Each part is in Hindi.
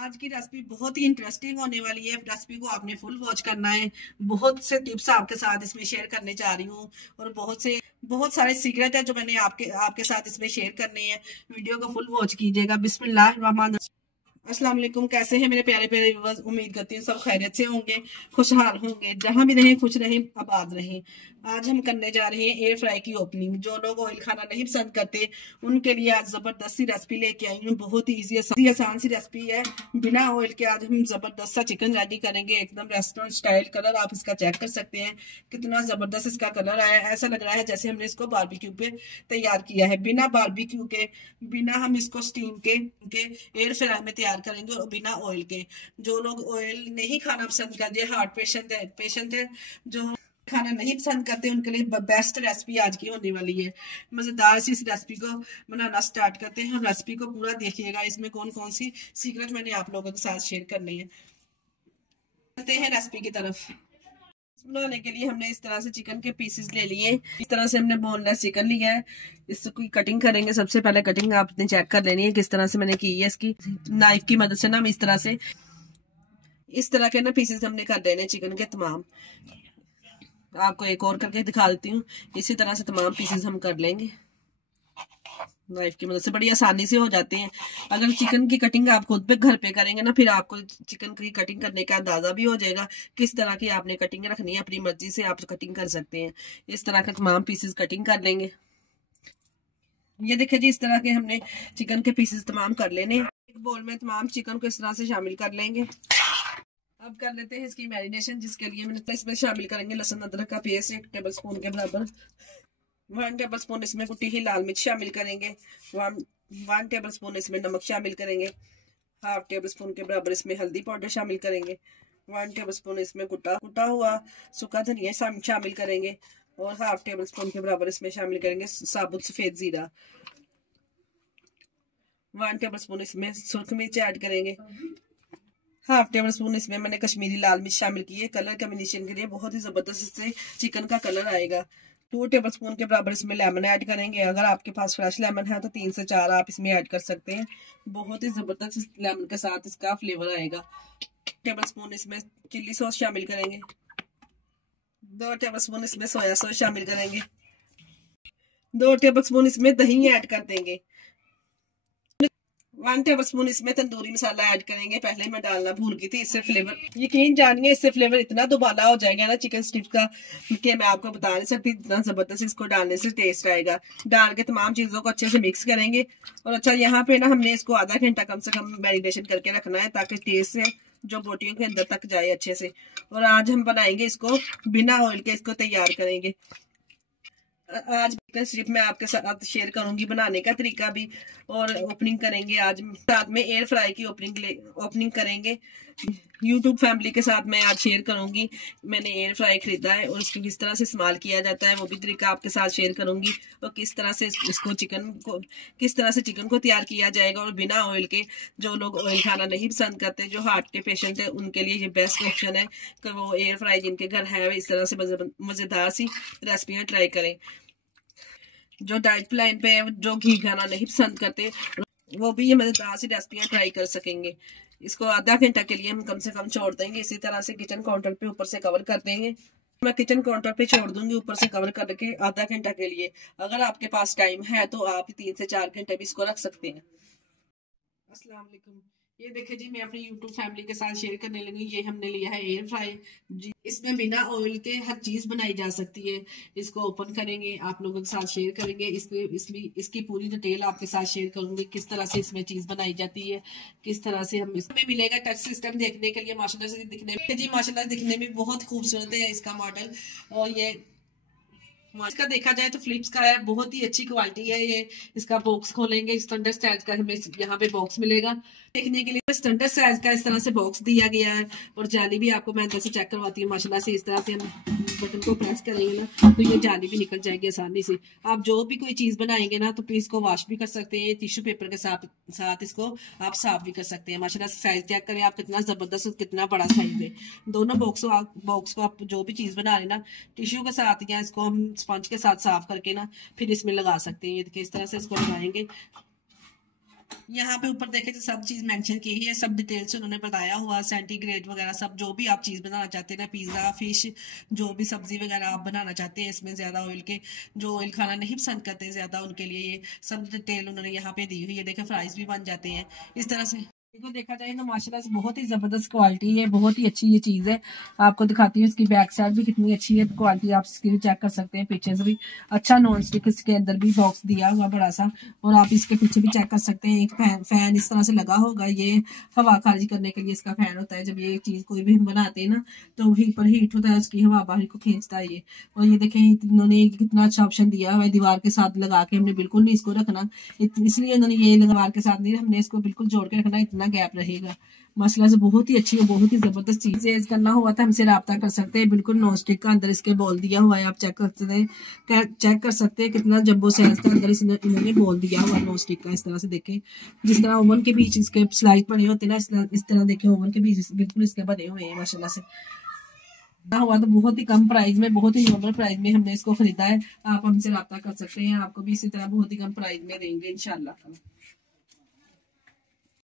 आज की रेसिपी बहुत ही इंटरेस्टिंग होने वाली है। रेसिपी को आपने फुल वॉच करना है। बहुत से टिप्स आपके साथ इसमें शेयर करने जा रही हूँ और बहुत सारे सीक्रेट है जो मैंने आपके आपके साथ इसमें शेयर करने हैं। वीडियो को फुल वॉच कीजिएगा। बिस्मिल्लाह रहमान। अस्सलाम वालेकुम, कैसे हैं मेरे प्यारे प्यारे व्यूअर्स। उम्मीद करती हूँ सब खैरियत से होंगे, खुशहाल होंगे, जहां भी रहें खुश रहें, आबाद रहें। आज हम करने जा रहे हैं एयर फ्राई की ओपनिंग। जो लोग ऑयल खाना नहीं पसंद करते उनके लिए आज जबरदस्त सी रेसिपी लेके आई हूँ। बहुत ही ईजी आसान सी रेसिपी है। बिना ऑयल के आज हम जबरदस्त सा चिकन रेडी करेंगे, एकदम रेस्टोरेंट स्टाइल। कलर आप इसका चेक कर सकते हैं, कितना जबरदस्त इसका कलर आया। ऐसा लग रहा है जैसे हमने इसको बारबेक्यू पे तैयार किया है। बिना बारबेक्यू के, बिना हम इसको स्टीम के एयर फ्राई में तैयार करेंगे और बिना ऑयल के। जो लोग ऑयल नहीं खाना पसंद करते, हार्ट पेशेंट है जो खाना नहीं पसंद करते, उनके लिए बेस्ट रेसिपी आज की होने वाली है। मजेदार सी इस रेसिपी को बनाना स्टार्ट करते हैं। रेसिपी को पूरा देखिएगा, इसमें कौन कौन सी सीक्रेट मैंने आप लोगों के साथ शेयर करनी है। चलते हैं रेसिपी की तरफ। बनाने के लिए हमने इस तरह से चिकन के पीसेस ले लिए। इस तरह से हमने बोनलेस चिकन लिया है। इसकी कटिंग करेंगे। सबसे पहले कटिंग आपने चेक कर लेनी है किस तरह से मैंने की है। इसकी नाइफ की मदद से ना हम इस तरह के ना पीसेस हमने कर देने चिकन के तमाम। आपको एक और करके दिखा देती हूँ। इसी तरह से तमाम पीसेस हम कर लेंगे नाइफ की मदद से। बड़ी आसानी से हो जाते हैं। अगर चिकन की कटिंग आप खुद पे घर पे करेंगे ना, फिर आपको चिकन की कटिंग करने का अंदाजा भी हो जाएगा किस तरह की आपने कटिंग रखनी है। अपनी मर्जी से आप कटिंग कर सकते हैं। इस तरह के तमाम पीसेस कटिंग कर लेंगे। ये देखिए जी, इस तरह के हमने चिकन के पीसेस तमाम कर लेने। एक बोल में तमाम चिकन को इस तरह से शामिल कर लेंगे। अब कर लेते हैं इसकी मैरिनेशन, जिसके लिए मैंने इसमें शामिल करेंगे लहसुन अदरक का पेस्ट 1 टेबल स्पून के बराबर। 1 टेबल स्पून इसमें कुटी हुई लाल मिर्च शामिल करेंगे। 1 टेबल स्पून इसमें नमक शामिल करेंगे। 1/2 टेबल स्पून के बराबर इसमें हल्दी पाउडर शामिल करेंगे। 1 टेबल स्पून इसमें कुटा हुआ सूखा धनिया शामिल करेंगे और 1/2 टेबल स्पून के बराबर इसमें शामिल करेंगे साबुत सफेद जीरा। 1 टेबल स्पून इसमें सुर्ख मिर्च ऐड करेंगे। 1/2 टेबल स्पून इसमें मैंने कश्मीरी लाल मिर्च शामिल की है। कलर कॉम्बिनेशन के लिए बहुत ही जबरदस्त इससे चिकन का कलर आएगा। 2 टेबल स्पून के बराबर इसमें लेमन ऐड करेंगे। अगर आपके पास फ्रेश लेमन है तो 3 से 4 आप इसमें ऐड कर सकते हैं। बहुत ही जबरदस्त लेमन के साथ इसका फ्लेवर आएगा। टेबल स्पून इसमें चिल्ली सॉस शामिल करेंगे। 2 टेबल स्पून इसमें सोया सॉस शामिल करेंगे। 2 टेबल स्पून इसमें दही ऐड कर देंगे। 1 टेबल स्पून इसमें तंदूरी मसाला ऐड करेंगे। पहले मैं डालना भूल गई थी। इससे फ्लेवर, यकीन जानिए, इससे फ्लेवर इतना दुबाला हो जाएगा ना चिकन स्टिक का कि मैं आपको बता नहीं सकती। इतना जबरदस्त इसको डालने से टेस्ट आएगा। डाल के तमाम चीजों को अच्छे से मिक्स करेंगे। और अच्छा, यहाँ पे ना हमने इसको आधा घंटा कम से कम मैरिनेशन करके रखना है, ताकि टेस्ट से जो बोटियों के अंदर तक जाए अच्छे से। और आज हम बनाएंगे इसको बिना ऑयल के, इसको तैयार करेंगे। आज चिकन स्ट्रिप मैं आपके साथ शेयर करूंगी बनाने का तरीका भी, और ओपनिंग करेंगे। आज साथ में एयर फ्राई की ओपनिंग करेंगे। यूट्यूब फैमिली के साथ मैं आज शेयर करूंगी। मैंने एयर फ्राई खरीदा है और इसको किस तरह से इस्तेमाल किया जाता है वो भी तरीका आपके साथ शेयर करूंगी। और किस तरह से किस तरह से चिकन को तैयार किया जाएगा और बिना ऑयल के। जो लोग ऑयल खाना नहीं पसंद करते, जो हार्ट के पेशेंट है, उनके लिए ये बेस्ट ऑप्शन है कि वो एयर फ्राई जिनके घर है इस तरह से मजेदार सी रेसिपियां ट्राई करें। जो डाइट प्लान पे है, जो घी खाना नहीं पसंद करते, वो भी ये मजेदार सी रेसिपियां ट्राई कर सकेंगे। इसको आधा घंटा के लिए हम कम से कम छोड़ देंगे। इसी तरह से किचन काउंटर पे ऊपर से कवर कर देंगे। मैं किचन काउंटर पे छोड़ दूंगी ऊपर से कवर करके आधा घंटा के लिए। अगर आपके पास टाइम है तो आप 3 से 4 घंटे भी इसको रख सकते हैं। अस्सलाम वालेकुम। ये देखिए जी, मैं अपनी YouTube फैमिली के साथ शेयर करने लगी। ये हमने लिया है एयर फ्राई जी। इसमें बिना ऑयल के हर चीज बनाई जा सकती है। इसको ओपन करेंगे, आप लोगों के साथ शेयर करेंगे। इसकी पूरी डिटेल आपके साथ शेयर करूंगी, किस तरह से इसमें चीज बनाई जाती है, किस तरह से हम इसमें मिलेगा टच सिस्टम देखने के लिए। माशाल्लाह से दिखने में जी, माशाल्लाह दिखने में बहुत खूबसूरत है इसका मॉडल। और ये इसका देखा जाए तो फ्लिप्स का है, बहुत ही अच्छी क्वालिटी है ये। इसका बॉक्स खोलेंगे, स्टैंडर्ड साइज का हमें यहाँ पे बॉक्स मिलेगा। देखने के लिए स्टैंडर्ड साइज का इस तरह से बॉक्स दिया गया है। और जाली भी आपको मैं अंदर से चेक करवाती हूँ। माशाल्लाह से इस तरह से हम बटन को प्रेस करेंगे ना तो ये जाली भी निकल जाएगी आसानी से। आप जो भी कोई चीज बनाएंगे ना तो प्लीज इसको वॉश भी कर सकते हैं। टिश्यू पेपर के साथ इसको आप साफ भी कर सकते हैं। माशाल्लाह से साइज चेक करें आप, कितना जबरदस्त और कितना बड़ा साइज है। दोनों बॉक्स को आप जो भी चीज बना रहे ना टिश्यू के साथ या इसको हम स्पंज के साथ साफ करके ना फिर इसमें लगा सकते हैं। ये देखिए, इस तरह से इसको लगाएंगे। यहाँ पे ऊपर देखे तो सब चीज मेंशन की है, सब डिटेल से उन्होंने बताया हुआ, सेंटीग्रेड वगैरह सब, जो भी आप चीज बनाना चाहते हैं ना, पिज्जा, फिश, जो भी सब्जी वगैरह आप बनाना चाहते हैं इसमें ज्यादा ऑयल के, जो ऑयल खाना नहीं पसंद करते ज्यादा, उनके लिए ये सब डिटेल उन्होंने यहाँ पे दी हुई है। देखे फ्राइज भी बन जाते हैं इस तरह से। इसको देखा जाए तो माशाल्लाह से बहुत ही जबरदस्त क्वालिटी है, बहुत ही अच्छी ये चीज है। आपको दिखाती हूँ इसकी बैक साइड भी कितनी अच्छी है, क्वालिटी आप इसकी भी चेक कर सकते हैं। पीछे से भी अच्छा नॉन स्टिक, इसके अंदर भी बॉक्स दिया हुआ बड़ा सा, और आप इसके पीछे भी चेक कर सकते हैं। एक फैन इस तरह से लगा होगा, ये हवा खारिज करने के लिए इसका फैन होता है। जब ये चीज कोई भी हम बनाते हैं ना तो ऊपर हीट होता है, उसकी हवा बाहर को खींचता है ये। और ये देखें इन्होंने कितना अच्छा ऑप्शन दिया हुआ है, दीवार के साथ लगा के, हमने बिल्कुल नहीं इसको रखना, इसलिए उन्होंने ये दीवार के साथ नहीं, हमने इसको बिल्कुल जोड़ के रखना, इतना गैप रहेगा। माशाल्लाह से बहुत ही अच्छी है, बहुत ही जबरदस्त चीज है। करना हुआ था हमसे रब्ता कर सकते हैं, बिल्कुल नॉन स्टिक का अंदर इसके बॉल दिया हुआ है, आप चेक कर सकते हैं कितना जब्बो साइज का अंदर इन्होंने बॉल दिया हुआ है नॉन स्टिक का। इस तरह से देखें, जिस तरह ओवन के बीच इसके स्लाइड बने होते हैं ना, इस तरह देखें ओवन के बीच बिल्कुल इसके बने हुए हैं माशाल्लाह से। हुआ तो बहुत ही कम प्राइस में, बहुत ही नॉर्मल प्राइस में हमने इसको खरीदा है। आप हमसे रब्ता कर सकते हैं, आपको भी इसी तरह बहुत ही कम प्राइस में देंगे इंशाल्लाह।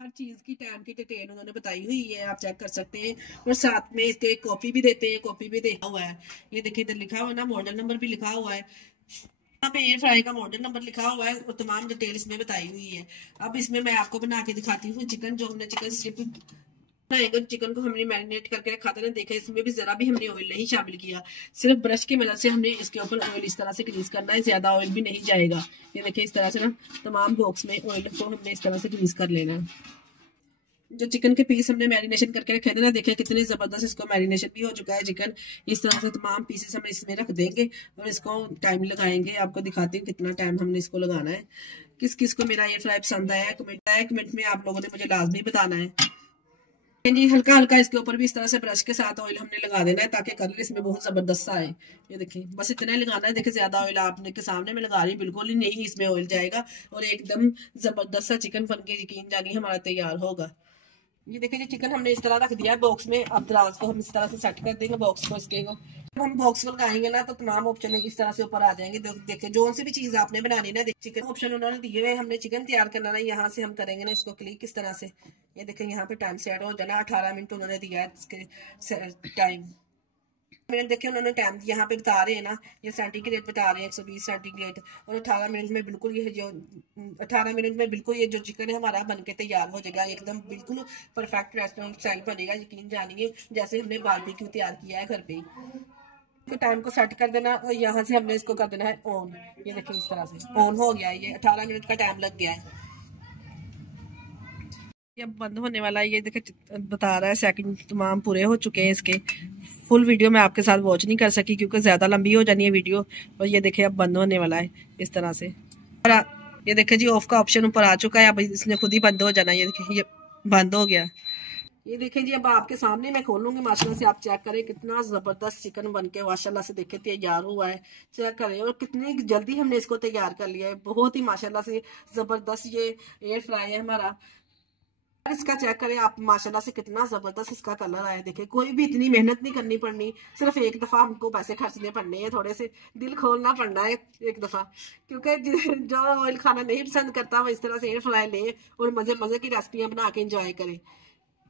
हर चीज की टाइम की डिटेल उन्होंने बताई हुई है, आप चेक कर सकते हैं। और साथ में इसके कॉपी भी देते हैं, कॉपी भी देखा हुआ है। ये देखिए इधर लिखा हुआ है ना, मॉडल नंबर भी लिखा हुआ है यहाँ पे, एयर फ्राई का मॉडल नंबर लिखा हुआ है और तमाम डिटेल इसमें बताई हुई है। अब इसमें मैं आपको बना के दिखाती हूँ चिकन, जो हमने चिकन स्ट्रिप बनाएगा। चिकन को हमने मैरिनेट करके रखा था ना, देखा इसमें भी जरा भी हमने ऑयल नहीं शामिल किया, सिर्फ ब्रश की मदद से हमने इसके ऊपर ऑयल इस तरह से ग्रीस करना है, ज्यादा ऑयल भी नहीं जाएगा। ये देखिए इस तरह से ना तमाम बॉक्स में ऑयल को हमने इस तरह से ग्रीस कर लेना है। जो चिकन के पीस हमने मैरिनेशन करके रखे थे ना, देखें कितने जबरदस्त इसको मैरिनेशन भी हो चुका है चिकन। इस तरह से तमाम पीसेस हम इसमें रख देंगे और इसको टाइम लगाएंगे। आपको दिखाती हूँ कितना टाइम हमने इसको लगाना है। किस किस को मेरा ये फ्राई पसंद आया कमेंट में आप लोगों ने मुझे लाजमी बताना है जी। हल्का हल्का इसके ऊपर भी इस तरह से ब्रश के साथ ऑयल हमने लगा देना है, ताकि कलर इसमें बहुत जबरदस्त सा आए। ये देखिए बस इतना ही लगाना है। देखिए ज्यादा ऑयल आपने के सामने में लगा रही, बिल्कुल ही नहीं इसमें ऑयल जाएगा और एकदम जबरदस्त सा चिकन बन के यकीन जानिए हमारा तैयार होगा। ये देखिए जी चिकन हमने इस तरह रख दिया है बॉक्स में। अब दराज को हम इस तरह से सेट कर देंगे बॉक्स को, इसके को जब हम बॉक्स को लगाएंगे ना तो तमाम ऑप्शन इस तरह से ऊपर आ जाएंगे। देखिए जो सी भी चीज आपने बनानी ना, चिकन ऑप्शन उन्होंने दिए हुए, हमने चिकन तैयार करना ना, यहाँ से हम करेंगे ना इसको क्लिक किस तरह से। ये देखें यहाँ पे टाइम सेट हो जाना, 18 मिनट उन्होंने दिया है इसके टाइम मिनट। देखिए उन्होंने टाइम यहाँ पे बता रहे हैं ना, ये सेंटीग्रेड बता रहे हैं 120 सेंटीग्रेड, और 18 मिनट में बिल्कुल ये जो 18 मिनट में बिल्कुल ये जो चिकन है हमारा बनके तैयार हो जाएगा, एकदम बिल्कुल परफेक्ट रेस्टोरेंट स्टाइल बनेगा। यकीन जानिए जैसे हमने बारबेक्यू तैयार किया है घर पे ही। तो टाइम को सेट कर देना और यहाँ से हमने इसको कर देना है ऑन। ये देखिए इस तरह से ऑन हो गया है, ये 18 मिनट का टाइम लग गया है। ये अब बंद होने वाला है। ये देखिए बता रहा है सेकंड तमाम पूरे हो चुके हैं इसके। फुल वीडियो मैं आपके साथ वॉच नहीं कर सकी क्योंकि ज्यादा लंबी हो जानी है वीडियो। और ये देखिए अब बंद होने वाला है इस तरह से। और ये देखिए जी ऑफ का ऑप्शन ऊपर आ चुका है, अब इसने खुद ही बंद हो जाना है। ये देखिए ये बंद हो गया। ये देखें जी अब आपके सामने मैं खोलूंगी, माशाल्लाह से आप चेक करें कितना जबरदस्त चिकन बनके माशाल्लाह से देखे तैयार हुआ है। चेक करें और कितनी जल्दी हमने इसको तैयार कर लिया है, बहुत ही माशाल्लाह से जबरदस्त ये एयर फ्राई है हमारा। इसका चेक करें आप माशाल्लाह से कितना जबरदस्त इसका कलर आया। देखिए कोई भी इतनी मेहनत नहीं करनी पड़नी, सिर्फ एक दफा हमको पैसे खर्चने पड़ने हैं, थोड़े से दिल खोलना पड़ना है एक दफा। क्योंकि जो ऑयल खाना नहीं पसंद करता वो इस तरह से एयर फ्राई ले और मजे मजे की रेसिपियां बना के इंजॉय करे।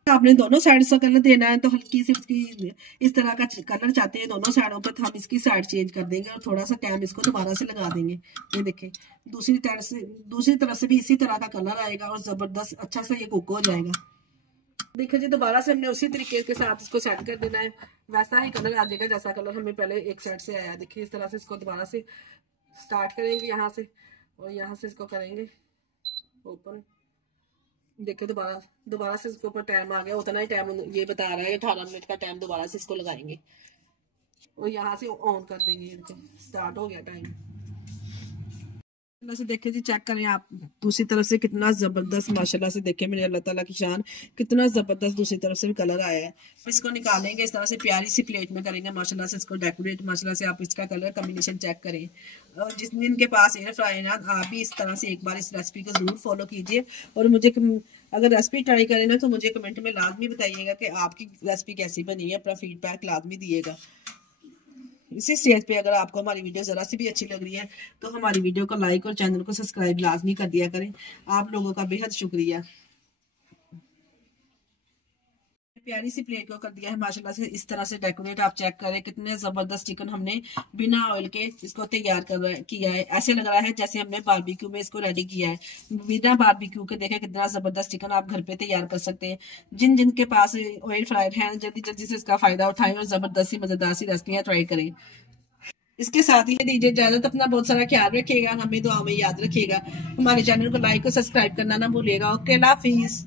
आपने दोनों साइड से कलर देना है तो हल्की सी इसकी इस तरह का कलर चाहते हैं दोनों साइडों पर, तो हम इसकी साइड चेंज कर देंगे और थोड़ा सा टाइम इसको दोबारा से लगा देंगे। ये देखें दूसरी तरफ से भी इसी तरह का कलर आएगा और जबरदस्त अच्छा सा ये कुक हो जाएगा। देखिए जी दोबारा से हमने उसी तरीके के साथ इसको सेट कर देना है, वैसा ही कलर आ जाएगा जैसा कलर हमें पहले एक साइड से आया। देखिए इस तरह से इसको दोबारा से स्टार्ट करेंगे यहाँ से और यहाँ से इसको करेंगे ओपन। देखिए दोबारा से इसके ऊपर टाइम आ गया, उतना ही टाइम ये बता रहा है 18 मिनट का टाइम दोबारा से इसको लगाएंगे और यहाँ से ऑन कर देंगे। स्टार्ट हो गया टाइम। से देखे जी चेक करें आप दूसरी तरफ से कितना जबरदस्त माशाल्लाह से देखे मेरे अल्लाह ताला की शान, कितना जबरदस्त दूसरी तरफ से भी कलर आया है। इसको निकालेंगे इस तरह से प्यारी सी प्लेट में करेंगे माशाल्लाह से इसको डेकोरेट। माशाल्लाह से आप इसका कलर कॉम्बिनेशन चेक करें। और जिस दिन के पास एयर फ्राई है ना आप भी इस तरह से एक बार इस रेसिपी को जरूर फॉलो कीजिए और मुझे अगर रेसिपी ट्राई करें ना तो मुझे कमेंट में लाजमी बताइएगा कि आपकी रेसिपी कैसी बनी है, अपना फीडबैक लाजमी दिएगा। इसी स्टेज पे अगर आपको हमारी वीडियो जरा सी भी अच्छी लग रही है तो हमारी वीडियो को लाइक और चैनल को सब्सक्राइब लाजमी कर दिया करें। आप लोगों का बेहद शुक्रिया। प्यारी सी प्लेट को कर दिया है माशाल्लाह से इस तरह से डेकोरेट। आप चेक करें कितने जबरदस्त चिकन हमने बिना ऑयल के इसको तैयार किया है। ऐसे लग रहा है जैसे हमने बारबेक्यू में इसको रेडी किया है। बिना बारबेक्यू के देखें कितना जबरदस्त चिकन आप घर पे तैयार कर सकते हैं। जिन जिन के पास ऑयल फ्रायर है जल्दी जल्दी से इसका फायदा उठाएं और जबरदस्ती मजेदार सी रेसिपियां ट्राई करें। इसके साथ ही दीजिए इजाजत। अपना बहुत सारा ख्याल रखिएगा, हमें दुआ में याद रखिएगा। हमारे चैनल को लाइक और सब्सक्राइब करना ना भूलिएगा। ओके, अल्लाह हाफिज।